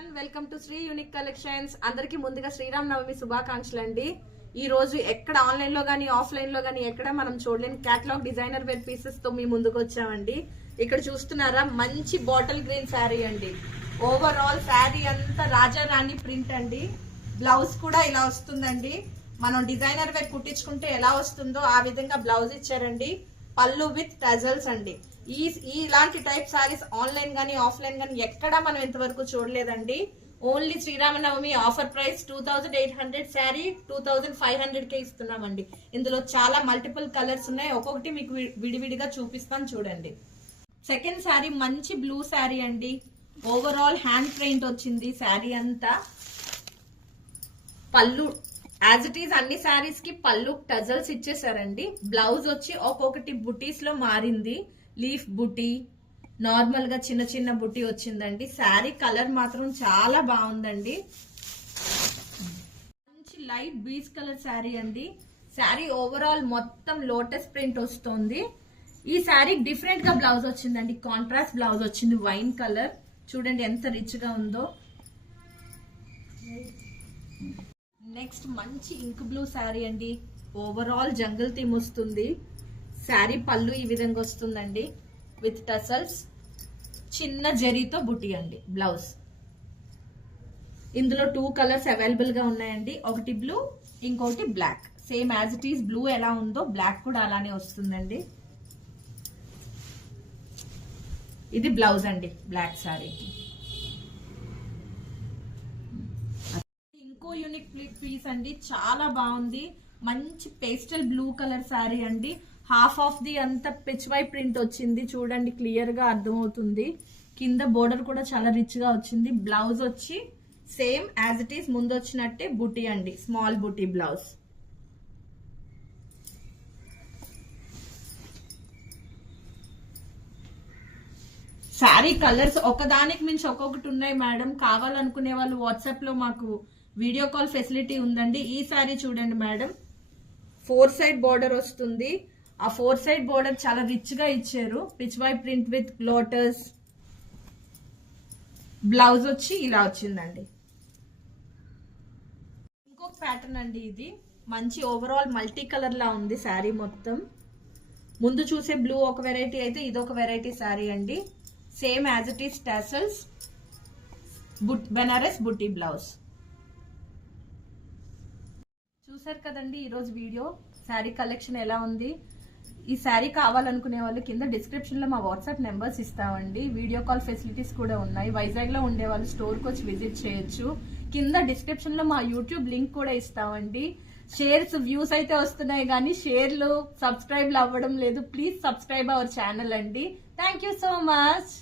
Everyone, welcome to Sri unique collections. అందరికి ముందుగా శ్రీరామనవమి శుభాకాంక్షలు అండి. ఈ రోజు ఎక్కడ ఆన్లైన్ లో గానీ ఆఫ్లైన్ లో గానీ ఎక్కడ మనం చూడలేని కేటలాగ్ డిజైనర్ వేర్ పీసెస్ తో మీ ముందుకు వచ్చామండి. ఇక్కడ చూస్తున్నారా, మంచి బాటిల్ గ్రీన్ శారీ అండి. ఓవరాల్ శారీ అంతా రాజా రాణి ప్రింట్ అండి. బ్లౌజ్ కూడా ఇలా వస్తుందండి. మనం డిజైనర్ వేర్ కుట్టించుకుంటే ఎలా వస్తుందో ఆ విధంగా బ్లౌజ్ ఇచ్చారండి. పళ్ళు విత్ టజల్స్ అండి. ఇలాంటి టైప్ సారీస్ ఆన్లైన్ గానీ ఆఫ్లైన్ గానీ ఎక్కడా మనం ఇంతవరకు చూడలేదండి. Only Sriramanavami offer price 2800 sari 2500 కే ఇస్తున్నామండి. ఇందులో చాలా మల్టిపుల్ కలర్స్ ఉన్నాయి. ఒక్కొక్కటి మీకు విడివిడిగా చూపిస్తాను చూడండి. సెకండ్ శారీ మంచి బ్లూ శారీ అండి. ఓవరాల్ హ్యాండ్ ప్రింట్ వచ్చింది శారీ అంతా. పళ్ళు యాజ్ ఇట్ ఈస్ అన్ని శారీస్ కి పళ్ళు టజల్స్ ఇచ్చేసారండి. బ్లౌజ్ వచ్చి ఒక్కొక్కటి బుటీస్ లో మారింది. లీఫ్ బుటీ, నార్మల్ గా చిన్న చిన్న బుటీ వచ్చిందండి. శారీ కలర్ మాత్రం చాలా బాగుందండి. మంచి లైట్ బీచ్ కలర్ శారీ అండి. శారీ ఓవరాల్ మొత్తం లోటస్ ప్రింట్ వస్తుంది. ఈ శారీ డిఫరెంట్ గా బ్లౌజ్ వచ్చిందండి. కాంట్రాస్ట్ బ్లౌజ్ వచ్చింది, వైన్ కలర్. చూడండి ఎంత రిచ్ గా ఉందో. నెక్స్ట్ మంచి ఇంక్ బ్లూ శారీ అండి. ఓవరాల్ జంగల్ థీమ్ వస్తుంది. శారీ పళ్ళు ఈ విధంగా వస్తుందండి విత్ టసల్స్. చిన్న జరీతో బుటీ అండి బ్లౌజ్. ఇందులో 2 కలర్స్ అవైలబుల్ గా ఉన్నాయండి. ఒకటి బ్లూ, ఇంకొకటి black. Same as it is blue ఎలా ఉందో బ్లాక్ కూడా అలానే వస్తుందండి. ఇది బ్లౌజ్ అండి బ్లాక్ శారీకి. ఇంకో యూనిక్ పీస్ అండి, చాలా బాగుంది. మంచి పేస్టల్ బ్లూ కలర్ శారీ అండి. హాఫ్ ఆఫ్ ది అంతా పిచ్ వై ప్రింట్ వచ్చింది. చూడండి క్లియర్ గా అర్థమవుతుంది. కింద బోర్డర్ కూడా చాలా రిచ్ గా వచ్చింది. బ్లౌజ్ వచ్చి సేమ్ యాజ్ ఇట్ ఈస్ ముందు వచ్చినట్టే బుటీ అండి, స్మాల్ బుటీ బ్లౌజ్. శారీ కలర్స్ ఒకదానికి మించి ఒక్కొక్కటి ఉన్నాయి మేడం. కావాలనుకునే వాళ్ళు వాట్సాప్ లో మాకు వీడియో కాల్ ఫెసిలిటీ ఉందండి. ఈ శారీ చూడండి మేడం, 4 సైడ్ బోర్డర్ వస్తుంది. ఆ 4 సైడ్ బోర్డర్ చాలా రిచ్ గా ఇచ్చారు. Pichwai print with lotus. Blouse వచ్చి ఇలా వచ్చిందండి. ఇంకొక ప్యాటర్న్ అండి. ఇది మంచి ఓవరాల్ మల్టీ కలర్ లా ఉంది శారీ మొత్తం. ముందు చూసే బ్లూ ఒక వెరైటీ అయితే ఇదొక వెరైటీ శారీ అండి. Same as it is tassels, Banaras buti blouse. చూసారు కదండి ఈరోజు వీడియో. శారీ కలెక్షన్ ఎలా ఉంది? ఈ శారీ కావాలనుకునే వాళ్ళు కింద డిస్క్రిప్షన్ లో మా వాట్సాప్ నెంబర్స్ ఇస్తామండి. వీడియో కాల్ ఫెసిలిటీస్ కూడా ఉన్నాయి. వైజాగ్ లో ఉండే వాళ్ళు స్టోర్ కి వచ్చి విజిట్ చేయొచ్చు. కింద డిస్క్రిప్షన్ లో మా యూట్యూబ్ లింక్ కూడా ఇస్తామండి. షేర్స్ వ్యూస్ అయితే వస్తున్నాయి కానీ షేర్లు సబ్స్క్రైబ్లు అవ్వడం లేదు. ప్లీజ్ సబ్స్క్రైబ్ అవర్ ఛానల్ అండి. Thank you so much.